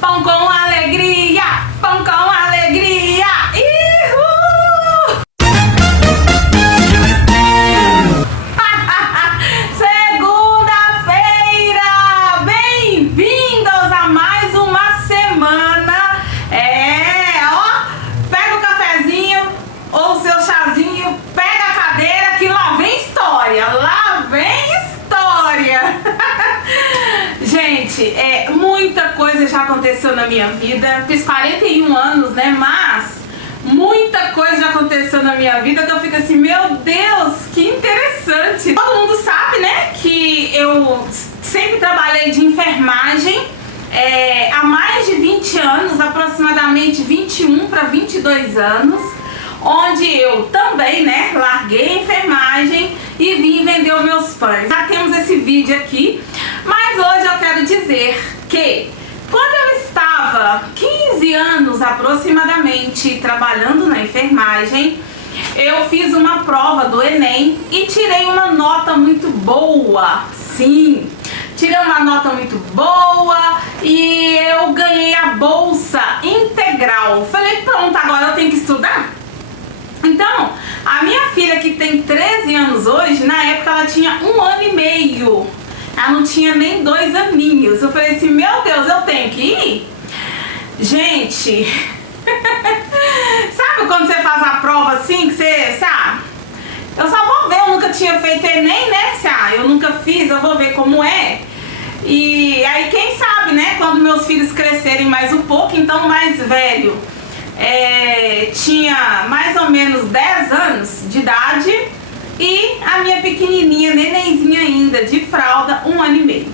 Pão com alegria, pão com alegria. Uhul! Segunda-feira! Bem-vindos a mais uma semana. Pega o cafezinho ou o seu chazinho, pega a cadeira que lá vem história. Lá vem história. Gente, muita coisa já aconteceu na minha vida. Fiz 41 anos, né? Mas muita coisa já aconteceu na minha vida que eu fico assim, meu Deus, que interessante. Todo mundo sabe, né, que eu sempre trabalhei de enfermagem há mais de 20 anos, aproximadamente 21 para 22 anos, onde eu também, né, larguei a enfermagem e vim vender os meus pães. Já temos esse vídeo aqui, mas hoje eu quero dizer que quando eu estava 15 anos aproximadamente trabalhando na enfermagem, eu fiz uma prova do Enem e tirei uma nota muito boa. Sim, tirei uma nota muito boa e eu ganhei a bolsa integral. Falei, pronto, agora eu tenho que estudar. Então, a minha filha, que tem 13 anos hoje, na época ela tinha 1 ano e meio. Ela não tinha nem 2 aninhos. Eu falei assim, meu Deus, eu tenho que ir? Gente, sabe quando você faz a prova assim, que você, sabe? Eu só vou ver, eu nunca tinha feito Enem, né? Eu nunca fiz, eu vou ver como é. E aí, quem sabe, né? Quando meus filhos crescerem mais um pouco, então mais velho, tinha mais ou menos 10 anos de idade, e a minha pequenininha, nenenzinha ainda, de fralda, 1 ano e meio.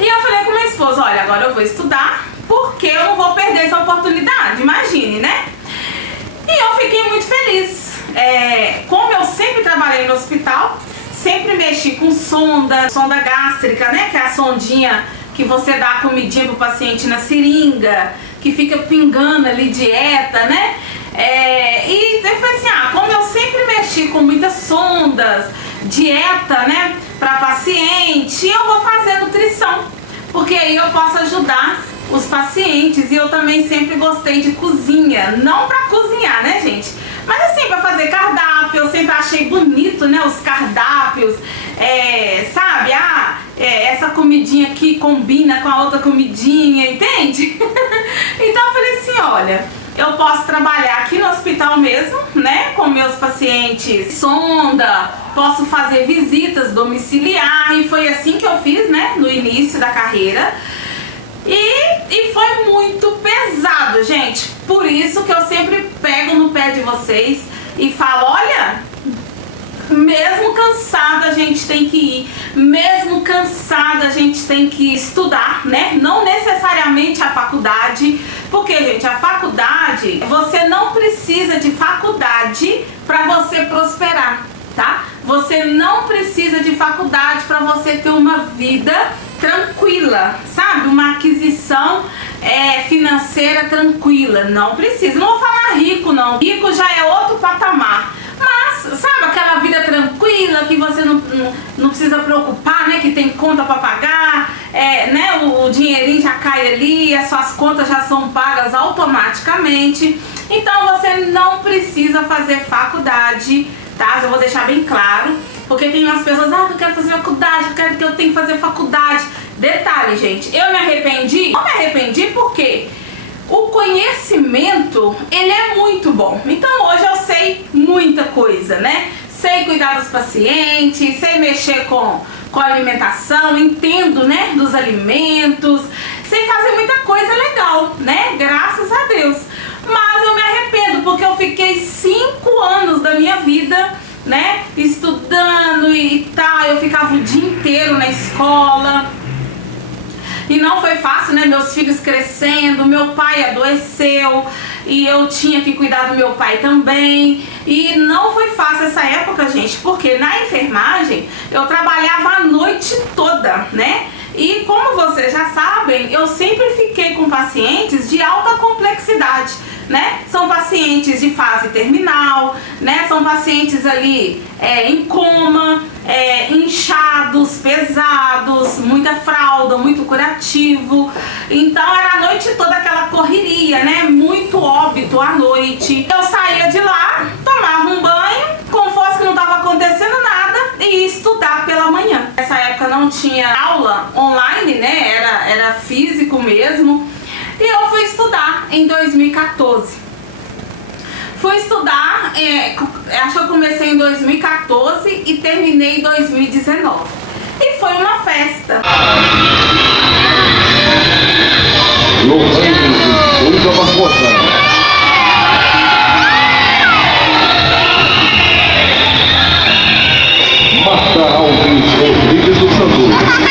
E eu falei com minha esposa, olha, agora eu vou estudar, porque eu não vou perder essa oportunidade, imagine, né? E eu fiquei muito feliz. Como eu sempre trabalhei no hospital, sempre mexi com sonda gástrica, né? Que é a sondinha que você dá a comidinha pro paciente na seringa, que fica pingando ali dieta, né? E eu falei assim, como eu sempre mexi com muitas sondas, dieta, né, para paciente, eu vou fazer nutrição, porque aí eu posso ajudar os pacientes. E eu também sempre gostei de cozinha, não para cozinhar, né, gente, mas assim, para fazer cardápio. Eu sempre achei bonito, né, os cardápios, sabe, essa comidinha aqui combina com a outra comidinha, entende? Então eu falei assim, olha, eu posso trabalhar aqui no hospital mesmo, né, com meus pacientes, sonda, posso fazer visitas domiciliar, e foi assim que eu fiz, né, no início da carreira. E foi muito pesado, gente, por isso que eu sempre pego no pé de vocês e falo, olha, mesmo cansada a gente tem que ir, mesmo cansada a gente tem que estudar, né? Não necessariamente a faculdade, porque, gente, a faculdade, você não precisa de faculdade para você prosperar, tá? Você não precisa de faculdade para você ter uma vida tranquila, sabe? Uma aquisição financeira tranquila, não precisa. Não vou falar rico, não. Rico já é outro patamar. Mas, sabe, aquela vida tranquila que você não precisa preocupar, né? Que tem conta para pagar, né? O dinheirinho já cai ali, as suas contas já são pagas automaticamente. Então você não precisa fazer faculdade, tá? Já vou deixar bem claro, porque tem umas pessoas, eu quero fazer faculdade, eu tenho que fazer faculdade. Detalhe, gente, eu me arrependi? Não me arrependi porque o conhecimento, ele é muito bom. Então hoje eu sei muita coisa, né? Sei cuidar dos pacientes, sei mexer com alimentação, entendo, né, dos alimentos, sei fazer muita coisa legal, né? Graças a Deus. Mas eu me arrependo porque eu fiquei 5 anos da minha vida, né, estudando e tal. Eu ficava o dia inteiro na escola. E não foi fácil, né? Meus filhos crescendo, meu pai adoeceu e eu tinha que cuidar do meu pai também. E não foi fácil essa época, gente, porque na enfermagem eu trabalhava a noite toda, né? E como vocês já sabem, eu sempre fiquei com pacientes de alta complexidade, né? São pacientes de fase terminal, né? São pacientes ali em coma, inchados, pesados, muita fralda, muito curativo. Então culto à noite. Eu saía de lá, tomava um banho, como fosse que não estava acontecendo nada, e ia estudar pela manhã. Nessa época não tinha aula online, né? Era físico mesmo. E eu fui estudar em 2014. Fui estudar, acho que eu comecei em 2014 e terminei em 2019. E foi uma festa. Marta Alves Rodrigues do Santos.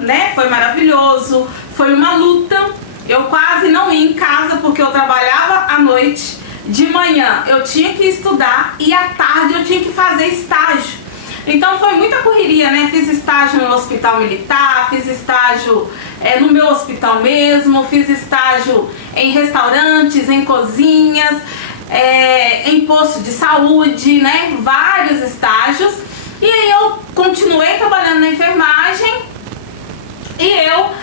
Né? Foi maravilhoso, foi uma luta. Eu quase não ia em casa porque eu trabalhava à noite. De manhã eu tinha que estudar e à tarde eu tinha que fazer estágio. Então foi muita correria, né? Fiz estágio no hospital militar, fiz estágio no meu hospital mesmo, fiz estágio em restaurantes, em cozinhas, em posto de saúde, né? Vários estágios. E aí eu continuei trabalhando na enfermagem e eu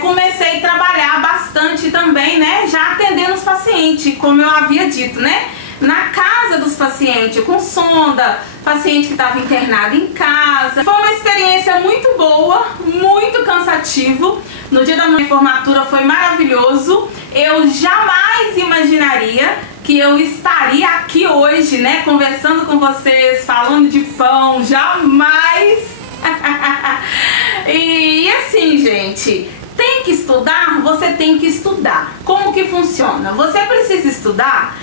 comecei a trabalhar bastante também, né? Já atendendo os pacientes, como eu havia dito, né? Na casa dos pacientes, com sonda, paciente que estava internado em casa. Foi uma experiência muito boa, muito cansativo. No dia da minha formatura foi maravilhoso. Eu jamais imaginaria que eu estaria aqui hoje, né, conversando com vocês, falando de pão, jamais. E assim, gente, tem que estudar? Você tem que estudar. Como que funciona? Você precisa estudar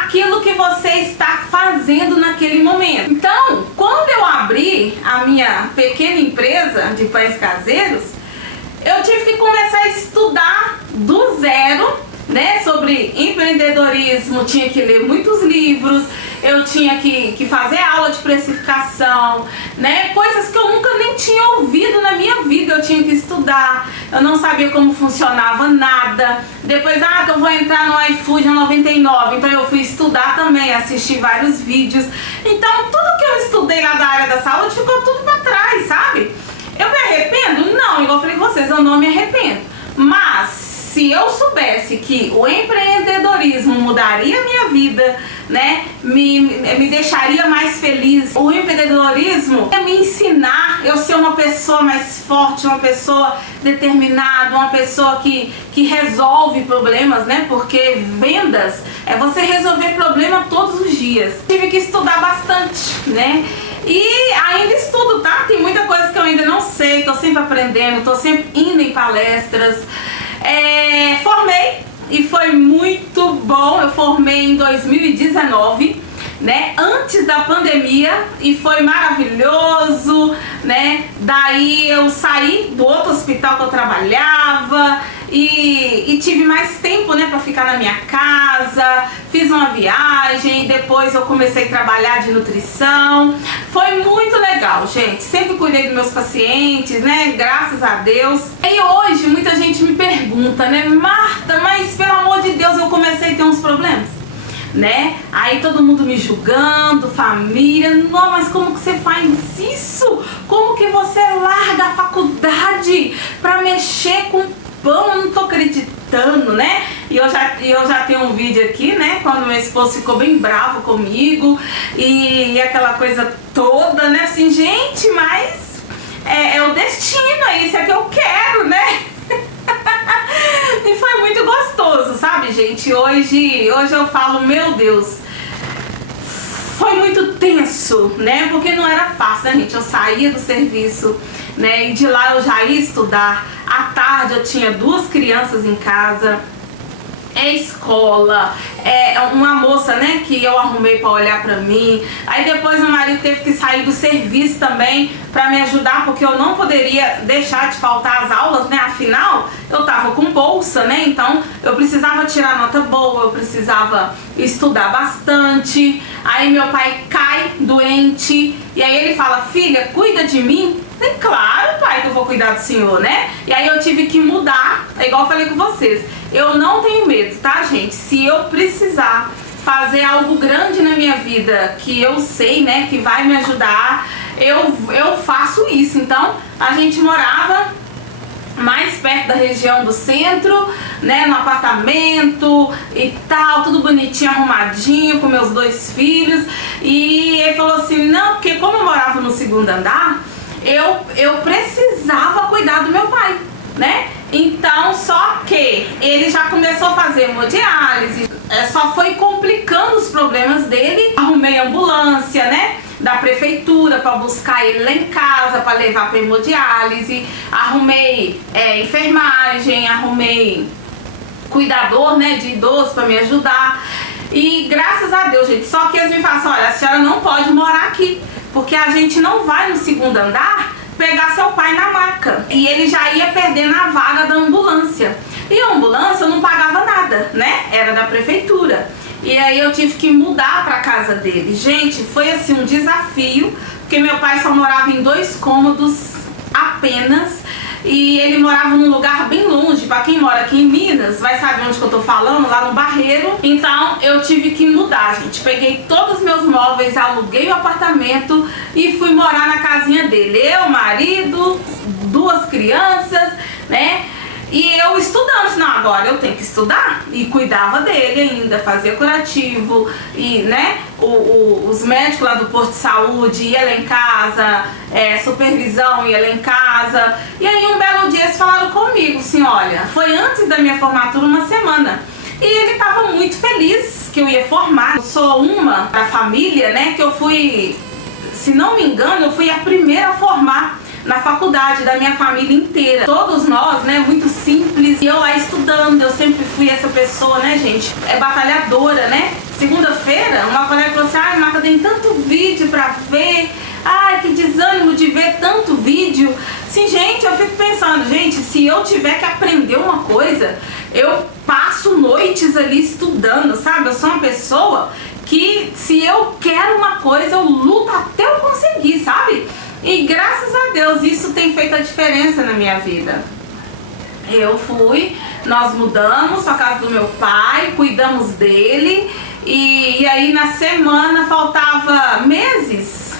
aquilo que você está fazendo naquele momento. Então, quando eu abri a minha pequena empresa de pães caseiros, eu tive que começar a estudar do zero, né, sobre empreendedorismo. Tinha que ler muitos livros, eu tinha que fazer aula de precificação, né, coisas que eu nunca nem tinha ouvido na minha vida. Eu tinha que estudar, eu não sabia como funcionava nada. Depois, que eu vou entrar no iFood 99, então eu fui estudar também, assisti vários vídeos. Então tudo que eu estudei lá da área da saúde ficou tudo pra trás, sabe? Eu me arrependo? Não, igual eu falei com vocês, eu não me arrependo. Mas se eu soubesse que o empreendedorismo mudaria a minha vida, né, me deixaria mais feliz, o empreendedorismo ia me ensinar eu ser uma pessoa mais forte, uma pessoa determinada, uma pessoa que resolve problemas, né, porque vendas é você resolver problema todos os dias. Tive que estudar bastante, né, e ainda estudo, tá? Tem muita coisa que eu ainda não sei, tô sempre aprendendo, tô sempre indo em palestras. Formei e foi muito bom. Eu formei em 2019, né, antes da pandemia, e foi maravilhoso, né? Daí eu saí do outro hospital que eu trabalhava e tive mais tempo, né, para ficar na minha casa. Fiz uma viagem, depois eu comecei a trabalhar de nutrição. Foi muito legal, gente. Sempre cuidei dos meus pacientes, né, graças a Deus. E hoje muita gente me pergunta, né, Marta, mas pelo amor de Deus, eu comecei a ter uns problemas, né? Aí todo mundo me julgando, família, não, mas como que você faz isso? Como que você larga a faculdade pra mexer com pão? Eu não tô acreditando, né? E eu já tenho um vídeo aqui, né, quando meu esposo ficou bem bravo comigo e aquela coisa toda, né, assim, gente, mas é o destino, é isso que eu quero, né? E foi muito gostoso, sabe, gente? Hoje eu falo, meu Deus, foi muito tenso, né? Porque não era fácil, né, gente? Eu saía do serviço, né? E de lá eu já ia estudar. À tarde eu tinha 2 crianças em casa. Escola, uma moça, né, que eu arrumei pra olhar pra mim. Aí depois meu marido teve que sair do serviço também pra me ajudar, porque eu não poderia deixar de faltar as aulas, né, afinal eu tava com bolsa, né, então eu precisava tirar nota boa, eu precisava estudar bastante. Aí meu pai cai doente e aí ele fala, filha, cuida de mim. É claro, pai, que eu vou cuidar do senhor, né? E aí eu tive que mudar, igual eu falei com vocês. Eu não tenho medo, tá, gente? Se eu precisar fazer algo grande na minha vida, que eu sei, né, que vai me ajudar, eu faço isso. Então a gente morava mais perto da região do centro, né, no apartamento e tal, tudo bonitinho, arrumadinho, com meus 2 filhos. E ele falou assim, não, porque como eu morava no 2º andar, eu precisava cuidar do meu pai, né? Então, só que ele já começou a fazer hemodiálise, só foi complicando os problemas dele. Arrumei ambulância, né, da prefeitura para buscar ele lá em casa, para levar para hemodiálise. Arrumei enfermagem, arrumei cuidador, né, de idoso para me ajudar. E graças a Deus, gente, só que eles me falam assim, olha, a senhora não pode morar aqui, porque a gente não vai no 2º andar pegar seu pai na maca. E ele já ia perdendo a vaga da ambulância. E a ambulância eu não pagava nada, né? Era da prefeitura. E aí eu tive que mudar pra casa dele. Gente, foi assim um desafio, porque meu pai só morava em 2 cômodos apenas. E ele morava num lugar bem longe. Pra quem mora aqui em Minas, vai saber onde que eu tô falando, lá no Barreiro. Então eu tive que mudar, gente. Peguei todos os meus móveis, aluguei o apartamento e fui morar na casinha dele. Eu, marido, 2 crianças, né? E eu estudando, não, agora eu tenho que estudar. E cuidava dele ainda, fazia curativo. E, né, os médicos lá do posto de saúde iam lá em casa, supervisão ia lá em casa. E aí um belo dia eles falaram comigo, assim, olha, foi antes da minha formatura, uma semana. E ele estava muito feliz que eu ia formar. Eu sou uma da família, né, que eu fui, se não me engano, eu fui a primeira a formar na faculdade da minha família inteira. Todos nós, né, muito simples. E eu lá estudando, eu sempre fui essa pessoa, né, gente, batalhadora, né. Segunda-feira, uma colega falou assim, ai, Marta, tem tanto vídeo pra ver. Ai, que desânimo de ver tanto vídeo. Sim, gente, eu fico pensando, gente, se eu tiver que aprender uma coisa, eu passo noites ali estudando, sabe? Eu sou uma pessoa que, se eu quero uma coisa, eu luto até eu conseguir, sabe? E graças a Deus isso tem feito a diferença na minha vida. Nós mudamos pra casa do meu pai, cuidamos dele. E aí na semana faltava meses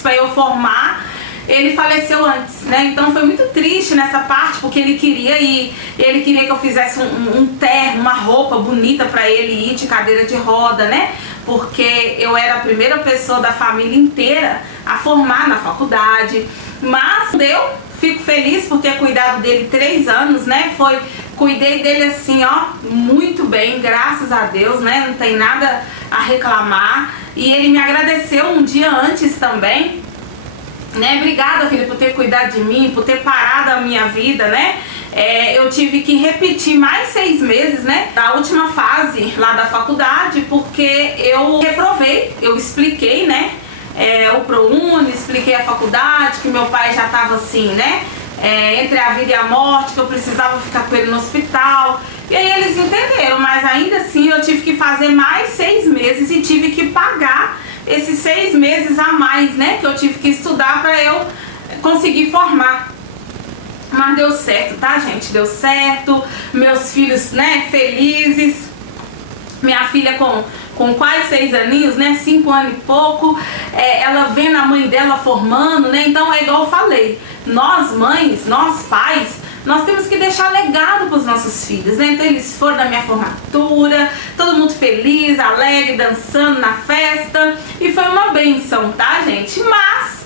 para eu formar. Ele faleceu antes, né? Então foi muito triste nessa parte, porque ele queria ir, ele queria que eu fizesse um terno, uma roupa bonita pra ele ir de cadeira de roda, né? Porque eu era a primeira pessoa da família inteira a formar na faculdade. Mas fico feliz por ter cuidado dele 3 anos, né? Cuidei dele assim, ó, muito bem, graças a Deus, né? Não tem nada a reclamar. E ele me agradeceu um dia antes também, né? Obrigada, filha, por ter cuidado de mim, por ter parado a minha vida, né? Eu tive que repetir mais 6 meses, né, da última fase lá da faculdade, porque eu reprovei. Eu expliquei, né, o ProUni, expliquei a faculdade, que meu pai já tava assim, né, entre a vida e a morte, que eu precisava ficar com ele no hospital. E aí eles entenderam, mas ainda assim eu tive que fazer mais 6 meses e tive que pagar esses 6 meses a mais, né, que eu tive que estudar para eu conseguir formar. Mas deu certo, tá, gente? Deu certo. Meus filhos, né, felizes. Minha filha com quase 6 aninhos, né, 5 anos e pouco. Ela vendo a mãe dela formando, né? Então é igual eu falei. Nós mães, nós pais, nós temos que deixar legado para os nossos filhos, né? Então eles foram na minha formatura, todo mundo feliz, alegre, dançando na festa. E foi uma bênção, tá, gente? Mas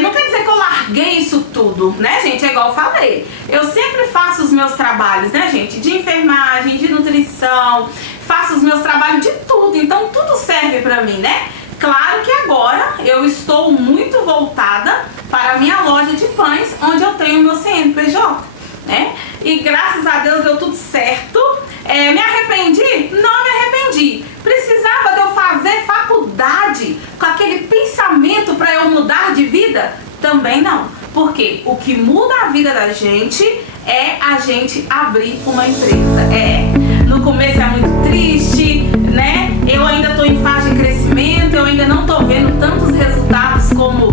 não quer dizer que eu larguei isso tudo, né, gente? É igual eu falei. Eu sempre faço os meus trabalhos, né, gente? De enfermagem, de nutrição, faço os meus trabalhos de tudo. Então tudo serve pra mim, né? Claro que agora eu estou muito voltada para a minha loja de pães, onde eu tenho o meu CNPJ, né? E graças a Deus deu tudo certo. Me arrependi? Não me arrependi. Precisava de eu fazer faculdade com aquele pensamento para eu mudar de vida? Também não. Porque o que muda a vida da gente é a gente abrir uma empresa. No começo é muito triste, né? Eu ainda tô em fase de crescimento, eu ainda não tô vendo tantos resultados como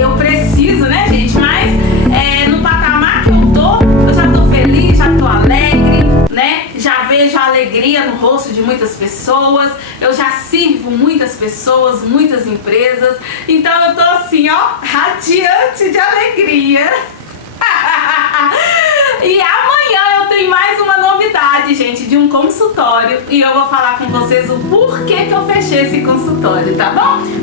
eu preciso, né, gente? Mas no patamar que eu tô já tô feliz, já tô alegre, né? Já vejo a alegria no rosto de muitas pessoas, eu já sirvo muitas pessoas, muitas empresas, então eu tô assim, ó, radiante de alegria. E amanhã eu tenho mais uma novidade, gente, de um consultório, e eu vou falar com vocês o porquê que eu fechei esse consultório, tá bom?